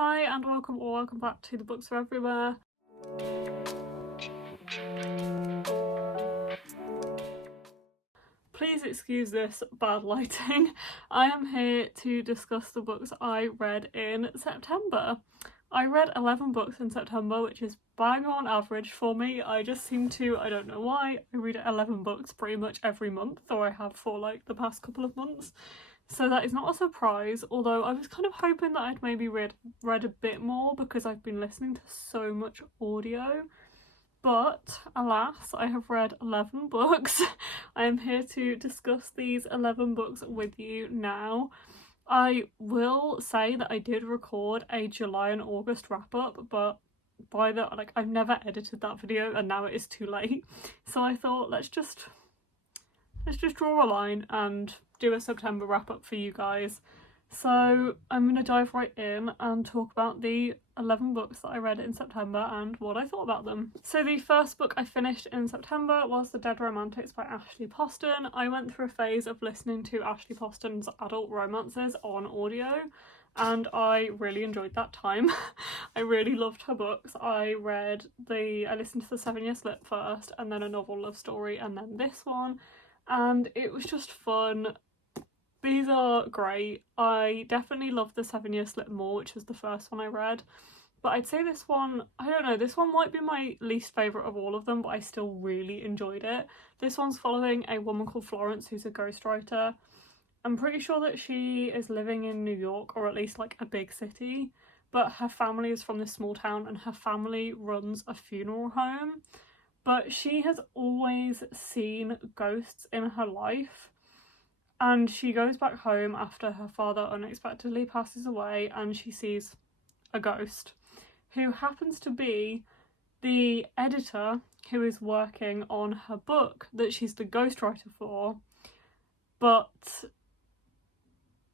Hi and welcome back to the Books Are Everywhere. Please excuse this bad lighting. I am here to discuss the books I read in September. I read 11 books in September, which is bang on average for me. I just seem to, I don't know why, I read 11 books pretty much every month, or I have for like the past couple of months. So that is not a surprise, although I was kind of hoping that I'd maybe read a bit more because I've been listening to so much audio. But alas, I have read 11 books. I am here to discuss these 11 books with you now. I will say that I did record a July and August wrap up, but I've never edited that video and now it is too late. So I thought let's just draw a line and do a September wrap up for you guys. So I'm going to dive right in and talk about the 11 books that I read in September and what I thought about them. So the first book I finished in September was The Dead Romantics by Ashley Poston. I went through a phase of listening to Ashley Poston's adult romances on audio and I really enjoyed that time. I really loved her books. I listened to The 7 Year Slip first and then A Novel Love Story and then this one, and it was just fun. These are great. I definitely love The 7 Year Slip more, which was the first one I read. But I'd say this one, I don't know, this one might be my least favourite of all of them, but I still really enjoyed it. This one's following a woman called Florence who's a ghostwriter. I'm pretty sure that she is living in New York, or at least like a big city, but her family is from this small town and her family runs a funeral home. But she has always seen ghosts in her life. And she goes back home after her father unexpectedly passes away and she sees a ghost who happens to be the editor who is working on her book that she's the ghostwriter for, but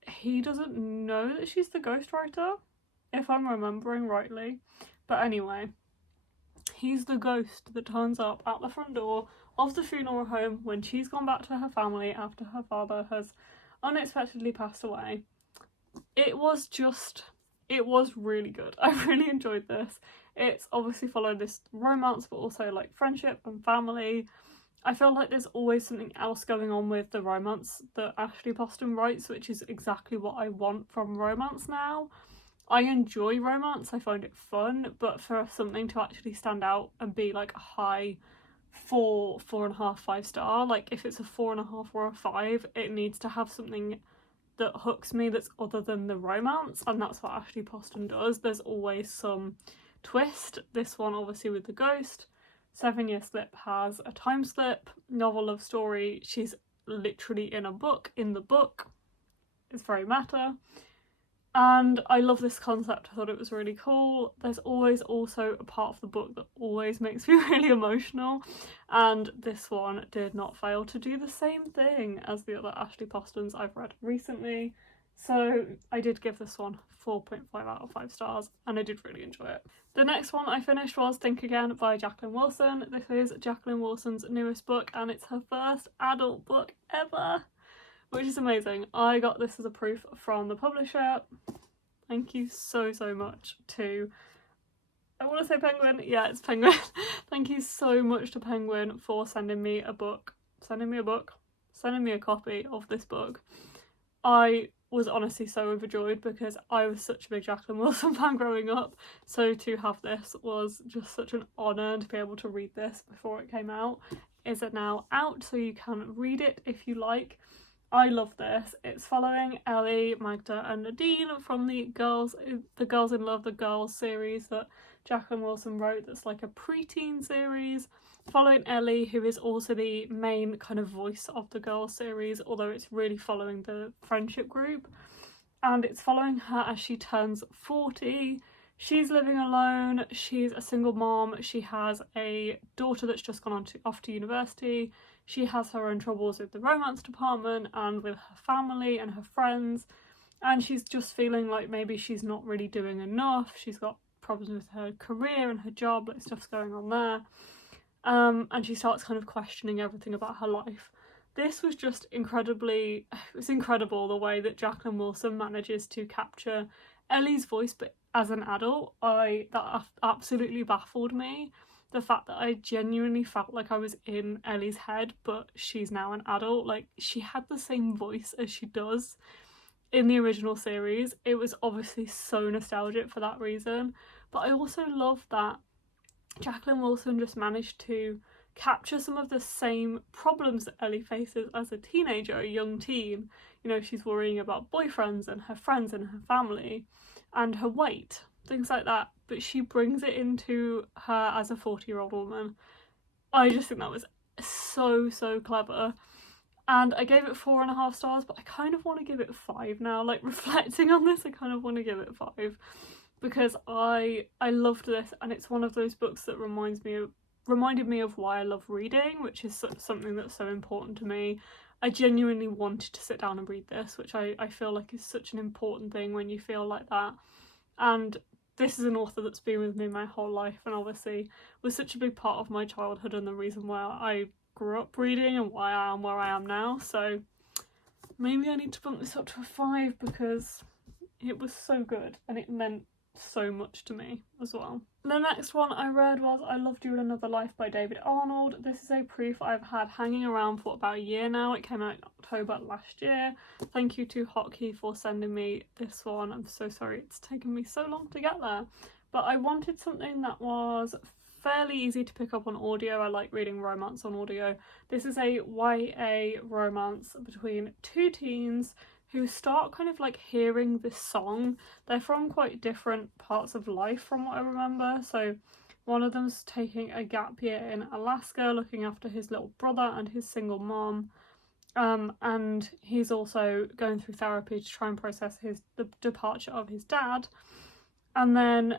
he doesn't know that she's the ghostwriter, if I'm remembering rightly. But anyway, he's the ghost that turns up at the front door of the funeral home when she's gone back to her family after her father has unexpectedly passed away. It was really good. I really enjoyed this. It's obviously followed this romance but also like friendship and family. I feel like there's always something else going on with the romance that Ashley Poston writes, which is exactly what I want from romance now. I enjoy romance, I find it fun, but for something to actually stand out and be like a high 4.5, 5 star, like if it's a 4.5 or a 5, it needs to have something that hooks me that's other than the romance, and that's what Ashley Poston does. There's always some twist. This one obviously with the ghost. 7 Year Slip has a time slip. Novel Love Story, she's literally in a book in the book. It's very meta. And I love this concept. I thought it was really cool. There's always also a part of the book that always makes me really emotional, and this one did not fail to do the same thing as the other Ashley Postons I've read recently. So I did give this one 4.5 out of 5 stars and I did really enjoy it. The next one I finished was Think Again by Jacqueline Wilson. This is Jacqueline Wilson's newest book and it's her first adult book ever, which is amazing. I got this as a proof from the publisher. Thank you so much to, I want to say Penguin, yeah it's Penguin. Thank you so much to Penguin for sending me a copy of this book. I was honestly so overjoyed because I was such a big Jacqueline Wilson fan growing up, so to have this was just such an honour, and to be able to read this before it came out. Is it now out, so you can read it if you like. I love this. It's following Ellie, Magda and Nadine from the Girls in Love, the Girls series that Jacqueline Wilson wrote, that's like a preteen series. Following Ellie, who is also the main kind of voice of the Girls series, although it's really following the friendship group. And it's following her as she turns 40. She's living alone, she's a single mom, she has a daughter that's just gone off to university. She has her own troubles with the romance department and with her family and her friends, and she's just feeling like maybe she's not really doing enough. She's got problems with her career and her job, like stuff's going on there, and she starts kind of questioning everything about her life. This was just incredible the way that Jacqueline Wilson manages to capture Ellie's voice, but as an adult, that absolutely baffled me. The fact that I genuinely felt like I was in Ellie's head, but she's now an adult. Like, she had the same voice as she does in the original series. It was obviously so nostalgic for that reason. But I also love that Jacqueline Wilson just managed to capture some of the same problems that Ellie faces as a teenager, a young teen. You know, she's worrying about boyfriends and her friends and her family and her weight, things like that, but she brings it into her as a 40-year-old woman. I just think that was so clever. And I gave it 4.5 stars, but I kind of want to give it 5 now. Like, reflecting on this, I kind of want to give it 5 because I loved this, and it's one of those books that reminded me of why I love reading, which is something that's so important to me. I genuinely wanted to sit down and read this, which I feel like is such an important thing when you feel like that. And this is an author that's been with me my whole life, and obviously was such a big part of my childhood and the reason why I grew up reading and why I am where I am now. So maybe I need to bump this up to a 5 because it was so good and it meant so much to me as well. The next one I read was I Loved You in Another Life by David Arnold. This is a proof I've had hanging around for about a year now. It came out in October last year. Thank you to Hotkey for sending me this one. I'm so sorry it's taken me so long to get there. But I wanted something that was fairly easy to pick up on audio. I like reading romance on audio. This is a YA romance between two teens who start kind of like hearing this song. They're from quite different parts of life from what I remember. So one of them's taking a gap year in Alaska looking after his little brother and his single mom. And he's also going through therapy to try and process the departure of his dad. And then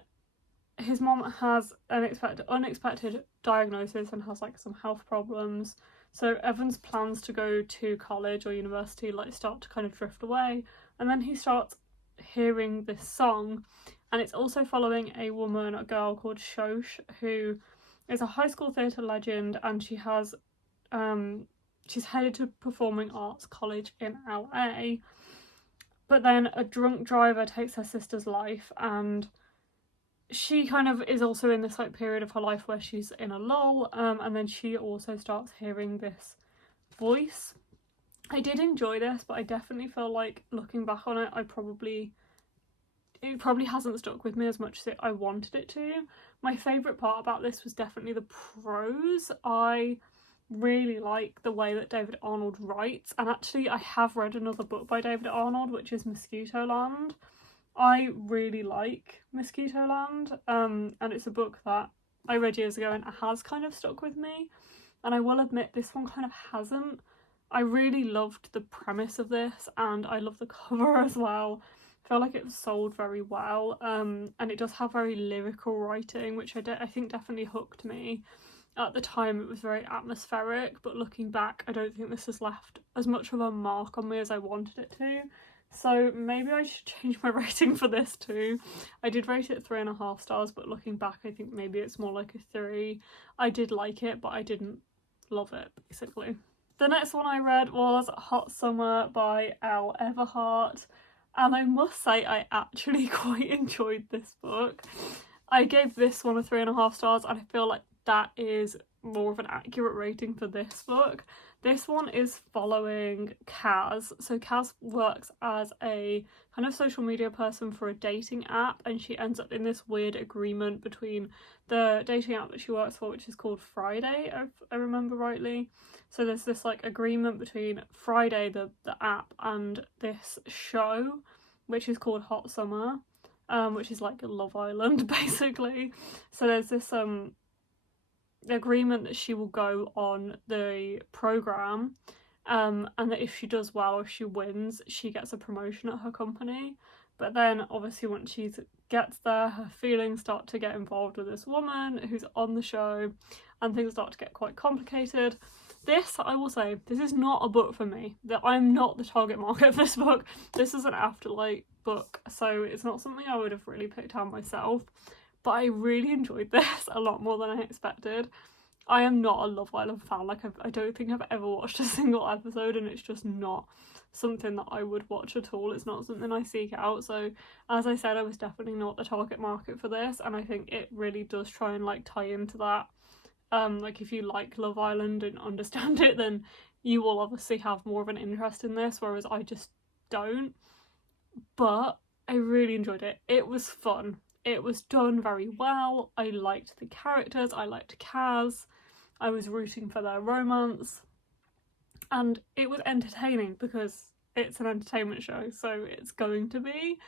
his mom has an unexpected diagnosis and has like some health problems. So Evan's plans to go to college or university like start to kind of drift away, and then he starts hearing this song, and it's also following a girl called Shosh, who is a high school theatre legend, and she has she's headed to performing arts college in LA. But then a drunk driver takes her sister's life, and she kind of is also in this like period of her life where she's in a lull, and then she also starts hearing this voice. I did enjoy this, but I definitely feel like looking back on it, it probably hasn't stuck with me as much as I wanted it to. My favourite part about this was definitely the prose. I really like the way that David Arnold writes, and actually I have read another book by David Arnold, which is Mosquitoland. I really like Mosquitoland, and it's a book that I read years ago and it has kind of stuck with me, and I will admit this one kind of hasn't. I really loved the premise of this, and I love the cover as well. I feel like it was sold very well, and it does have very lyrical writing, which I think definitely hooked me. At the time it was very atmospheric, but looking back I don't think this has left as much of a mark on me as I wanted it to. So maybe I should change my rating for this too. I did rate it 3.5 stars, but looking back I think maybe it's more like a 3. I did like it, but I didn't love it, basically. The next one I read was Hot Summer by Everhart, and I must say I actually quite enjoyed this book. I gave this one a 3.5 stars, and I feel like that is more of an accurate rating for this book. This one is following Kaz. So Kaz works as a kind of social media person for a dating app, and she ends up in this weird agreement between the dating app that she works for, which is called Friday, if I remember rightly. So there's this like agreement between Friday, the app, and this show, which is called Hot Summer, which is like a Love Island basically. So there's this agreement that she will go on the program, and that if she does well, if she wins, she gets a promotion at her company. But then obviously once she gets there, her feelings start to get involved with this woman who's on the show, and things start to get quite complicated. This, I will say, this is not a book for me. That I'm not the target market for this book. This is an Afterlight book, so it's not something I would have really picked out myself. But I really enjoyed this a lot more than I expected. I am not a Love Island fan. Like, I don't think I've ever watched a single episode, and it's just not something that I would watch at all. It's not something I seek out. So as I said, I was definitely not the target market for this, and I think it really does try and like tie into that. Like, if you like Love Island and understand it, then you will obviously have more of an interest in this, whereas I just don't. But I really enjoyed it. It was fun. It was done very well. I liked the characters. I liked Kaz. I was rooting for their romance. And it was entertaining because it's an entertainment show, so it's going to be.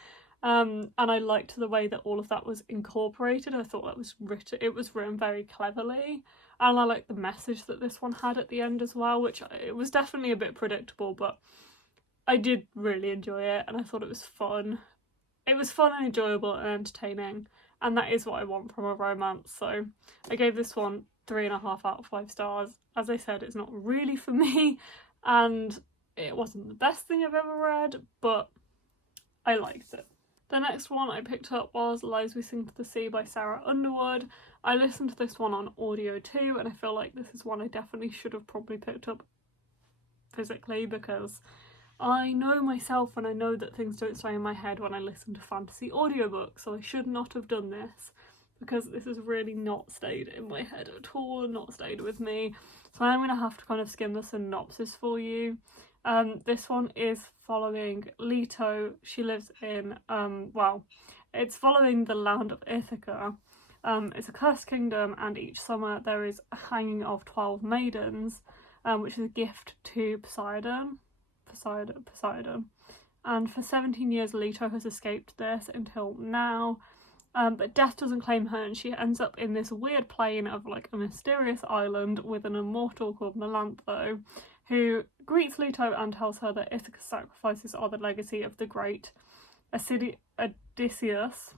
And I liked the way that all of that was incorporated. I thought that was written, it was written very cleverly. And I liked the message that this one had at the end as well, which it was definitely a bit predictable, but I did really enjoy it, and I thought it was fun. It was fun and enjoyable and entertaining, and that is what I want from a romance. So I gave this one 3.5 out of 5 stars. As I said, it's not really for me, and it wasn't the best thing I've ever read, but I liked it. The next one I picked up was Lies We Sing to the Sea by Sarah Underwood. I listened to this one on audio too, and I feel like this is one I definitely should have probably picked up physically, because I know myself and I know that things don't stay in my head when I listen to fantasy audiobooks, so I should not have done this, because this has really not stayed in my head at all, not stayed with me. So I'm going to have to kind of skim the synopsis for you. This one is following Leto. She lives in, it's following the land of Ithaca. It's a cursed kingdom, and each summer there is a hanging of 12 maidens, which is a gift to Poseidon. And for 17 years Leto has escaped this until now. But death doesn't claim her, and she ends up in this weird plane of like a mysterious island with an immortal called Melantho, who greets Leto and tells her that Ithaca's sacrifices are the legacy of the great Odysseus,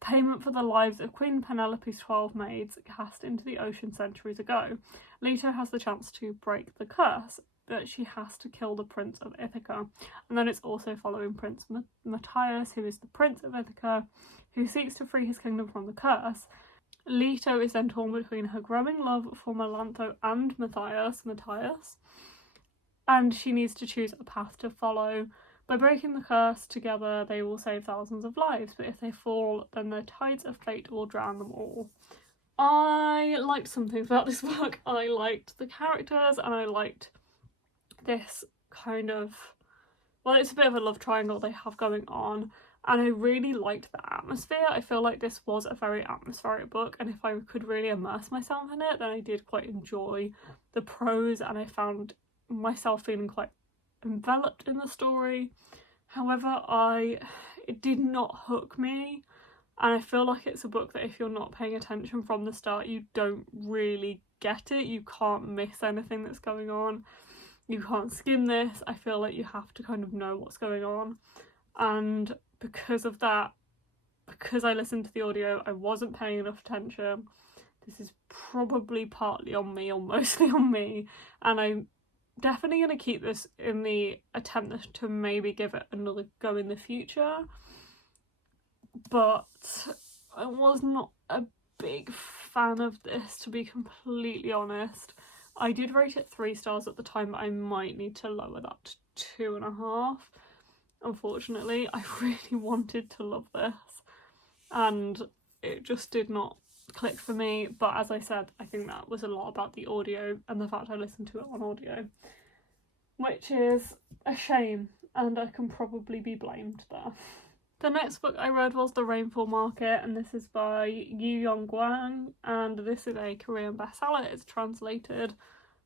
payment for the lives of Queen Penelope's 12 maids cast into the ocean centuries ago. Leto has the chance to break the curse, but she has to kill the Prince of Ithaca. And then it's also following Prince Matthias, who is the Prince of Ithaca, who seeks to free his kingdom from the curse. Leto is then torn between her growing love for Melantho and Matthias, and she needs to choose a path to follow. By breaking the curse together, they will save thousands of lives, but if they fall, then the tides of fate will drown them all. I liked some things about this book. I liked the characters, and I liked this kind of, well, it's a bit of a love triangle they have going on, and I really liked the atmosphere. I feel like this was a very atmospheric book, and if I could really immerse myself in it, then I did quite enjoy the prose, and I found myself feeling quite enveloped in the story. However, it did not hook me, and I feel like it's a book that if you're not paying attention from the start, you don't really get it. You can't miss anything that's going on. You can't skim this. I feel like you have to kind of know what's going on, and because of that, because I listened to the audio, I wasn't paying enough attention. This is probably partly on me or mostly on me, and I'm definitely going to keep this in the attempt to maybe give it another go in the future, but I was not a big fan of this, to be completely honest. I did rate it 3 stars at the time, but I might need to lower that to 2.5. Unfortunately, I really wanted to love this, and it just did not click for me. But as I said, I think that was a lot about the audio and the fact I listened to it on audio, which is a shame, and I can probably be blamed there. The next book I read was The Rainfall Market, and this is by Yeong-Gwang, and this is a Korean bestseller. It's translated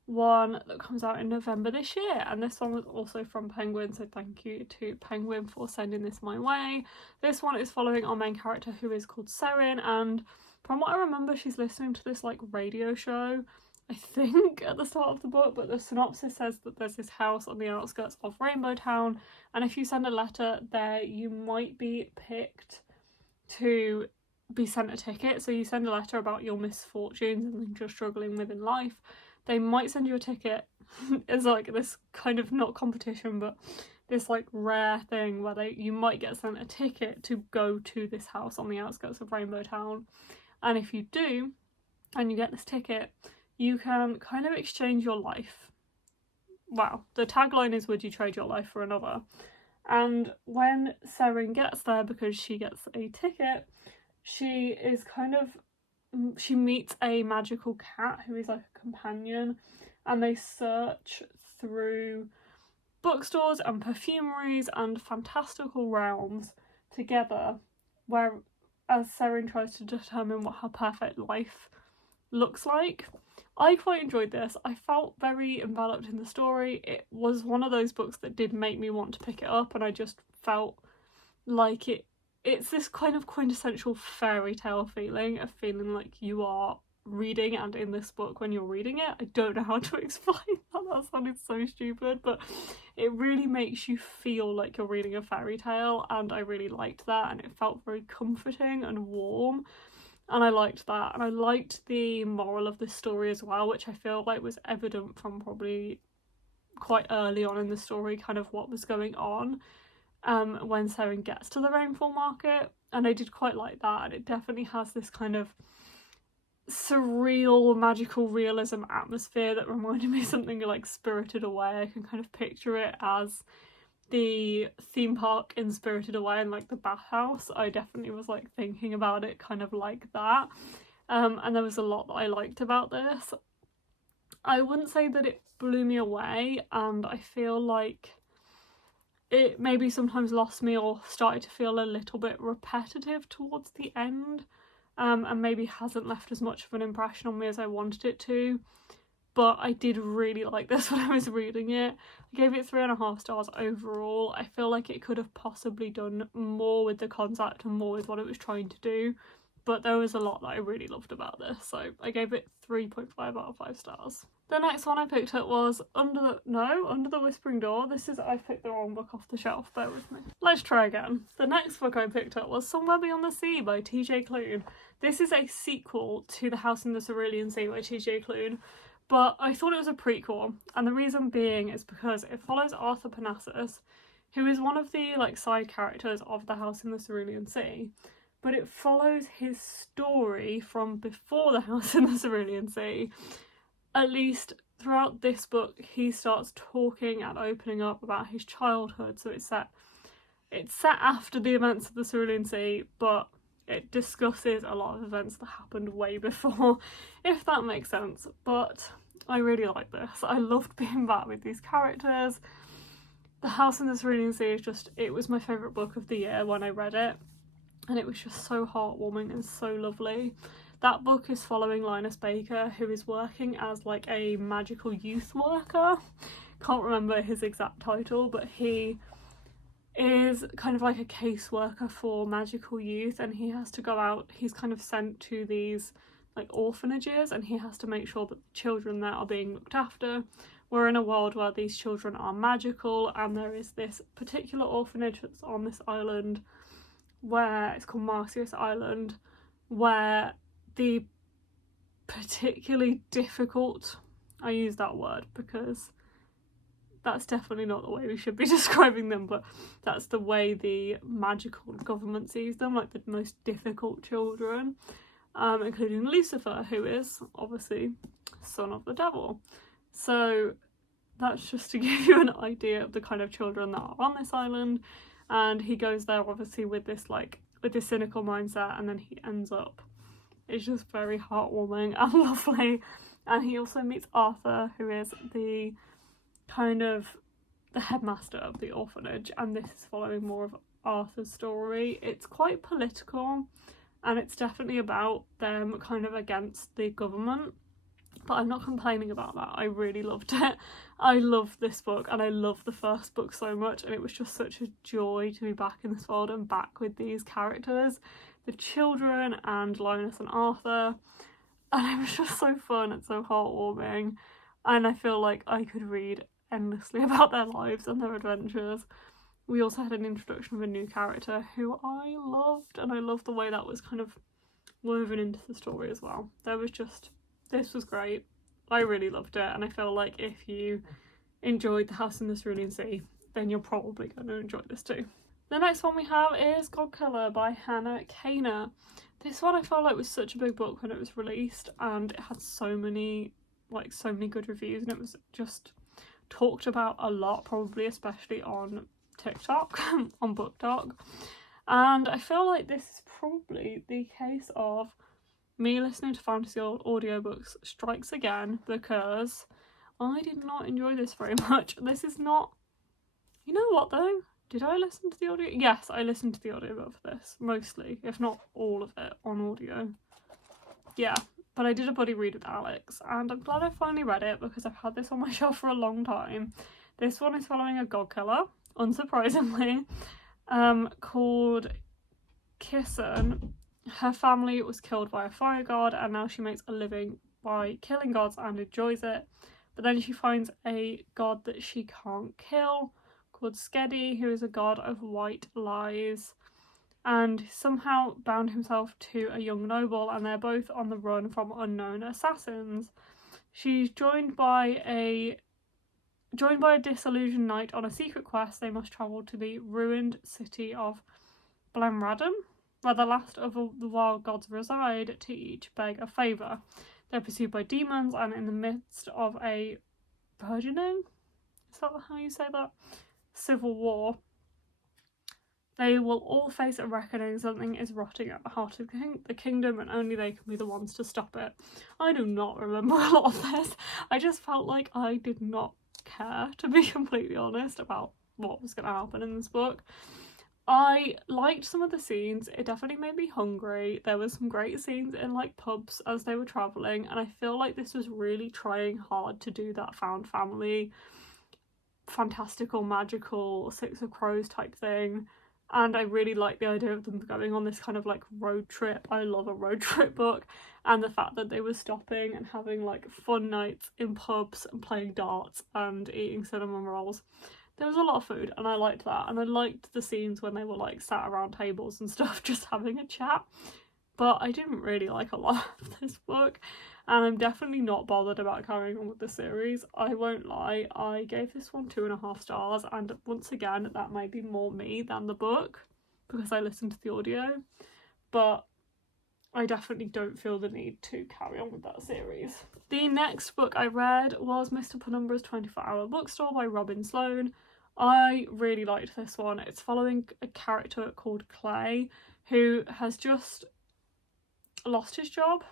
one that comes out in November this year, and this one was also from Penguin, so thank you to Penguin for sending this my way. This one is following our main character, who is called Serin, and from what I remember, she's listening to this like radio show, I think, at the start of the book, but the synopsis says that there's this house on the outskirts of Rainbow Town, and if you send a letter there, you might be picked to be sent a ticket. So you send a letter about your misfortunes and things you're struggling with in life, they might send you a ticket. It's like this kind of, not competition, but this like rare thing where you might get sent a ticket to go to this house on the outskirts of Rainbow Town, and if you do, and you get this ticket, you can kind of exchange your life. Well, the tagline is, would you trade your life for another? And when Seren gets there, because she gets a ticket, she meets a magical cat who is like a companion, and they search through bookstores and perfumeries and fantastical realms together, where as Seren tries to determine what her perfect life looks like. I quite enjoyed this. I felt very enveloped in the story. It was one of those books that did make me want to pick it up, and I just felt like it's this kind of quintessential fairy tale feeling, a feeling like you are reading and in this book when you're reading it. I don't know how to explain that sounded so stupid, but it really makes you feel like you're reading a fairy tale, and I really liked that, and it felt very comforting and warm, and I liked that. And I liked the moral of this story as well, which I feel like was evident from probably quite early on in the story, kind of what was going on when Seren gets to the Rainfall market, and I did quite like that. And it definitely has this kind of surreal magical realism atmosphere that reminded me of something like Spirited Away. I can kind of picture it as the theme park in Spirited Away and like the bathhouse. I definitely was like thinking about it kind of like that, and there was a lot that I liked about this. I wouldn't say that it blew me away, and I feel like it maybe sometimes lost me or started to feel a little bit repetitive towards the end, and maybe hasn't left as much of an impression on me as I wanted it to. But I did really like this when I was reading it. I gave it 3.5 stars overall. I feel like it could have possibly done more with the concept and more with what it was trying to do, but there was a lot that I really loved about this, so I gave it 3.5 out of 5 stars. The next one I picked up was Under the Whispering Door. I picked the wrong book off the shelf, bear with me. Let's try again. The next book I picked up was Somewhere Beyond the Sea by T.J. Klune. This is a sequel to The House in the Cerulean Sea by T.J. Klune, but I thought it was a prequel, and the reason being is because it follows Arthur Parnassus, who is one of the side characters of The House in the Cerulean Sea, but it follows his story from before The House in the Cerulean Sea. At least throughout this book, he starts talking and opening up about his childhood, so it's set after the events of the Cerulean Sea, but it discusses a lot of events that happened way before, if that makes sense. But I really like this. I loved being back with these characters. The House in the Cerulean Sea it was my favourite book of the year when I read it, and it was just so heartwarming and so lovely. That book is following Linus Baker, who is working as a magical youth worker. Can't remember his exact title, but he is kind of like a caseworker for magical youth, and he has to go out. He's kind of sent to these orphanages, and he has to make sure that the children there are being looked after. We're in a world where these children are magical, and there is this particular orphanage that's on this island where it's called Marcius Island, where the particularly difficult, I use that word because that's definitely not the way we should be describing them, but that's the way the magical government sees them, the most difficult children, including Lucifer, who is obviously son of the devil. So that's just to give you an idea of the kind of children that are on this island, and he goes there obviously with this cynical mindset, and then he ends up, it's just very heartwarming and lovely. And he also meets Arthur, who is the headmaster of the orphanage, and this is following more of Arthur's story. It's quite political, and it's definitely about them kind of against the government, but I'm not complaining about that. I really loved it. I loved this book, and I loved the first book so much, and it was just such a joy to be back in this world and back with these characters, the children and Linus and Arthur, and it was just so fun and so heartwarming, and I feel like I could read endlessly about their lives and their adventures. We also had an introduction of a new character who I loved, and I loved the way that was kind of woven into the story as well. This was great. I really loved it, and I feel like if you enjoyed The House in the Cerulean Sea, then you're probably going to enjoy this too. The next one we have is Godkiller by Hannah Kaner. This one I felt like was such a big book when it was released, and it had so many good reviews, and it was just talked about a lot, probably especially on TikTok, on BookTok. And I feel like this is probably the case of me listening to fantasy audiobooks strikes again, because I did not enjoy this very much. This is not... You know what though? Did I listen to the audio? Yes, I listened to the audiobook for this, mostly, if not all of it, on audio. Yeah, but I did a buddy read with Alex, and I'm glad I finally read it because I've had this on my shelf for a long time. This one is following a Godkiller, unsurprisingly, called Kissan. Her family was killed by a fire god, and now she makes a living by killing gods and enjoys it. But then she finds a god that she can't kill, called Skedi, who is a god of white lies, and somehow bound himself to a young noble, and they're both on the run from unknown assassins. She's joined by a disillusioned knight on a secret quest. They must travel to the ruined city of Blenradden, where the last of the wild gods reside, to each beg a favour. They're pursued by demons, and in the midst of a burgeoning, is that how you say that? Civil war. They will all face a reckoning. Something is rotting at the heart of the kingdom, and only they can be the ones to stop it. I do not remember a lot of this. I just felt like I did not care, to be completely honest, about what was going to happen in this book. I liked some of the scenes. It definitely made me hungry. There was some great scenes in like pubs as they were travelling, and I feel like this was really trying hard to do that found family, fantastical, magical, Six of Crows type thing. And I really like the idea of them going on this kind of like road trip. I love a road trip book, and the fact that they were stopping and having like fun nights in pubs and playing darts and eating cinnamon rolls. There was a lot of food, and I liked that, and I liked the scenes when they were like sat around tables and stuff just having a chat. But I didn't really like a lot of this book, and I'm definitely not bothered about carrying on with the series. I won't lie, I gave this one 2.5 stars, and once again that might be more me than the book because I listened to the audio, but I definitely don't feel the need to carry on with that series. The next book I read was Mr. Penumbra's 24-Hour Bookstore by Robin Sloane. I really liked this one. It's following a character called Clay, who has just lost his job,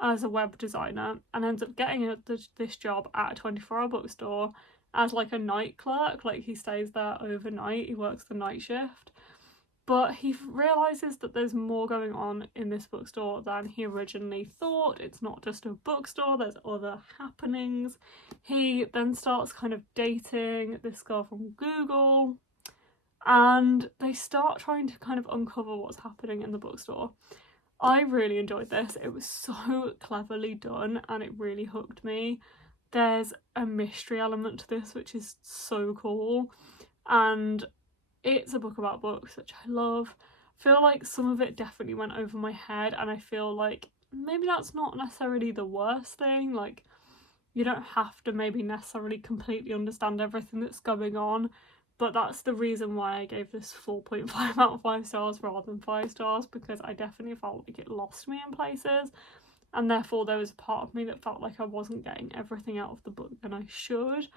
as a web designer, and ends up getting this job at a 24-hour bookstore as like a night clerk. Like, he stays there overnight, he works the night shift, but he realises that there's more going on in this bookstore than he originally thought. It's not just a bookstore, there's other happenings. He then starts kind of dating this girl from Google, and they start trying to kind of uncover what's happening in the bookstore. I really enjoyed this. It was so cleverly done, and it really hooked me. There's a mystery element to this which is so cool, and it's a book about books, which I love. I feel like some of it definitely went over my head, and I feel like maybe that's not necessarily the worst thing. Like, you don't have to maybe necessarily completely understand everything that's going on, but that's the reason why I gave this 4.5 out of 5 stars rather than 5 stars, because I definitely felt like it lost me in places, and therefore there was a part of me that felt like I wasn't getting everything out of the book than I should.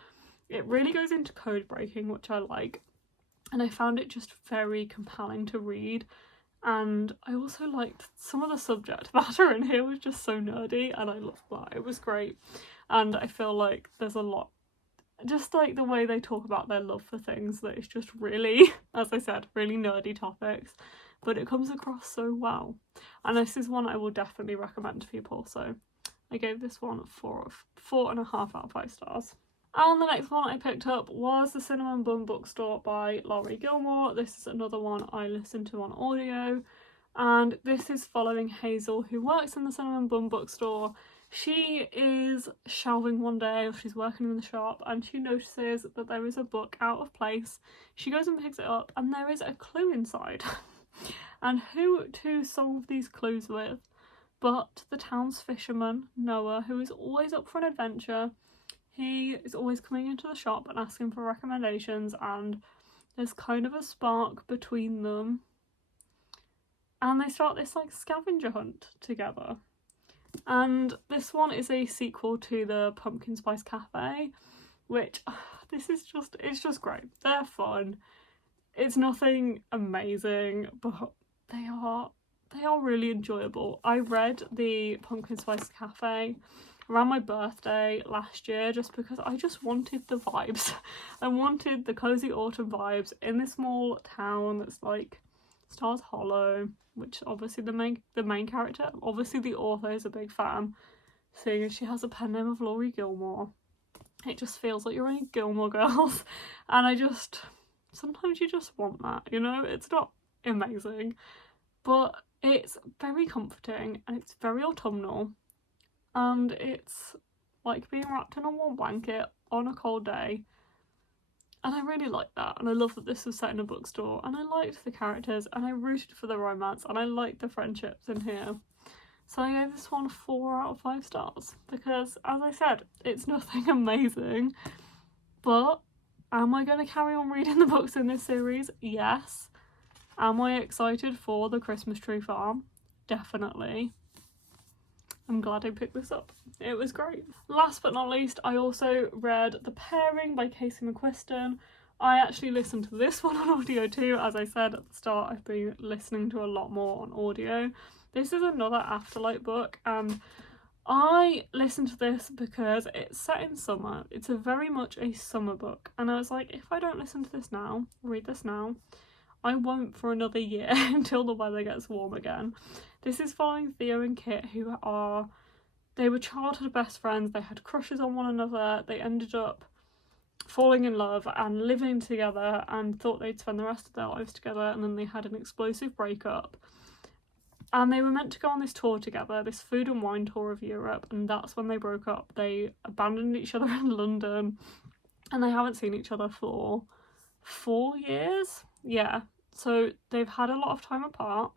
It really goes into code breaking, which I like, and I found it just very compelling to read. And I also liked some of the subject matter in here was just so nerdy, and I loved that. It was great, and I feel like there's a lot, just like the way they talk about their love for things, that is just really, as I said, really nerdy topics, but it comes across so well. And this is one I will definitely recommend to people, so I gave this one 4.5 out of 5 stars. And the next one I picked up was The Cinnamon Bun Bookstore by Laurie Gilmore. This is another one I listened to on audio, and this is following Hazel, who works in the Cinnamon Bun Bookstore. She is shelving one day, she's working in the shop, and she notices that there is a book out of place. She goes and picks it up, and there is a clue inside. And who to solve these clues with but the town's fisherman, Noah, who is always up for an adventure. He is always coming into the shop and asking for recommendations, and there's kind of a spark between them. and they start this like scavenger hunt together. And this one is a sequel to the Pumpkin Spice Cafe, which it's just great. They're fun. It's nothing amazing, but they are really enjoyable. I read the Pumpkin Spice Cafe around my birthday last year just because I just wanted the vibes. I wanted the cozy autumn vibes in this small town that's like Stars Hollow, which obviously the main character, obviously the author is a big fan, seeing as she has a pen name of Laurie Gilmore. It just feels like you're in Gilmore Girls, and sometimes you just want that, you know? It's not amazing, but it's very comforting and it's very autumnal, and it's like being wrapped in a warm blanket on a cold day. And I really like that, and I love that this was set in a bookstore, and I liked the characters, and I rooted for the romance, and I liked the friendships in here. So I gave this one 4 out of 5 stars, because, as I said, it's nothing amazing, but am I going to carry on reading the books in this series? Yes. Am I excited for the Christmas Tree Farm? Definitely. I'm glad I picked this up. It was great. Last but not least, I also read The Pairing by Casey McQuiston. I actually listened to this one on audio too. As I said at the start, I've been listening to a lot more on audio. This is another Afterlight book, and I listened to this because it's set in summer. It's very much a summer book, and I was like, if I don't listen to this now, read this now, I won't for another year until the weather gets warm again. This is following Theo and Kit, they were childhood best friends, they had crushes on one another, they ended up falling in love and living together and thought they'd spend the rest of their lives together, and then they had an explosive breakup. And they were meant to go on this tour together, this food and wine tour of Europe, and that's when they broke up. They abandoned each other in London, and they haven't seen each other for 4 years. Yeah, so they've had a lot of time apart,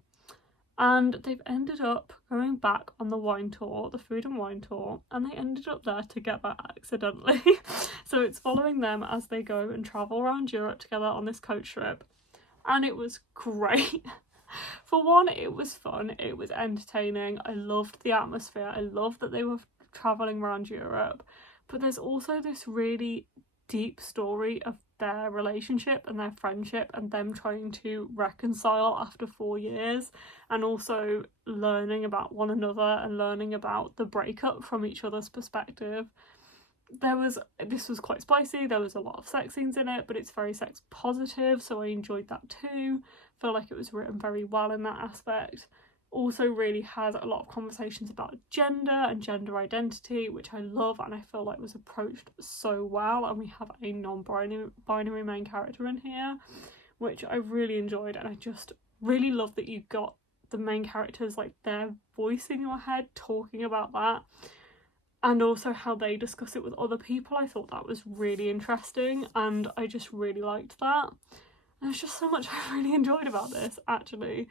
and they've ended up going back on the wine tour, the food and wine tour, and they ended up there together accidentally. So it's following them as they go and travel around Europe together on this coach trip, and it was great. For one, it was fun, it was entertaining, I loved the atmosphere, I loved that they were travelling around Europe, but there's also this really deep story of their relationship and their friendship and them trying to reconcile after 4 years, and also learning about one another and learning about the breakup from each other's perspective. This was quite spicy, there was a lot of sex scenes in it, but it's very sex positive, so I enjoyed that too. Feel like it was written very well in that aspect. Also really has a lot of conversations about gender and gender identity, which I love, and I feel like was approached so well, and we have a non-binary main character in here, which I really enjoyed, and I just really love that you got the main characters, like their voice in your head talking about that, and also how they discuss it with other people. I thought that was really interesting, and I just really liked that. There's just so much I really enjoyed about this, actually.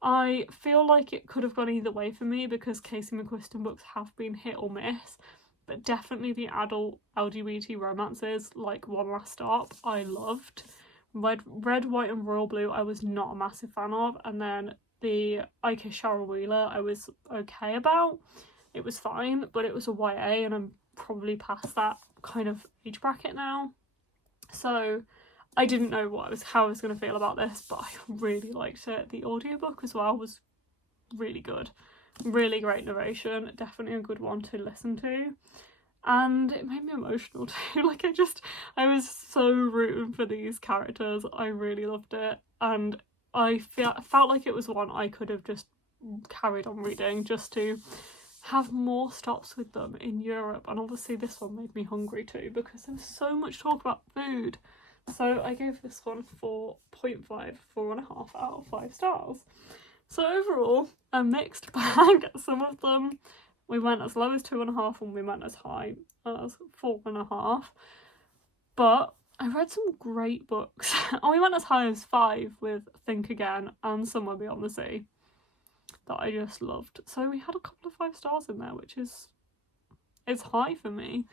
I feel like it could have gone either way for me because Casey McQuiston books have been hit or miss, but definitely the adult LGBT romances, like One Last Stop, I loved. Red, White and Royal Blue I was not a massive fan of, and then the I Kiss Cheryl Wheeler I was okay about. It was fine, but it was a YA, and I'm probably past that kind of age bracket now. So I didn't know how I was going to feel about this, but I really liked it. The audiobook as well was really good. Really great narration. Definitely a good one to listen to. And it made me emotional too. Like I was so rooting for these characters. I really loved it. And I felt like it was one I could have just carried on reading just to have more stops with them in Europe. And obviously this one made me hungry too because there was so much talk about food. So I gave this one 4.5, 4.5 out of 5 stars. So overall, a mixed bag. Some of them we went as low as 2.5 and we went as high as 4.5. But I read some great books. And we went as high as 5 with Think Again and Somewhere Beyond the Sea that I just loved. So we had a couple of 5 stars in there, which is high for me.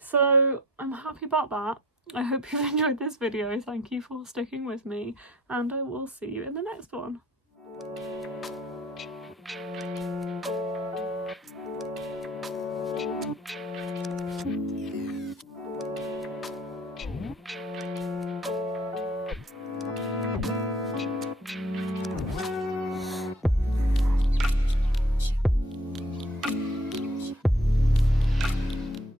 So I'm happy about that. I hope you've enjoyed this video. Thank you for sticking with me, and I will see you in the next one.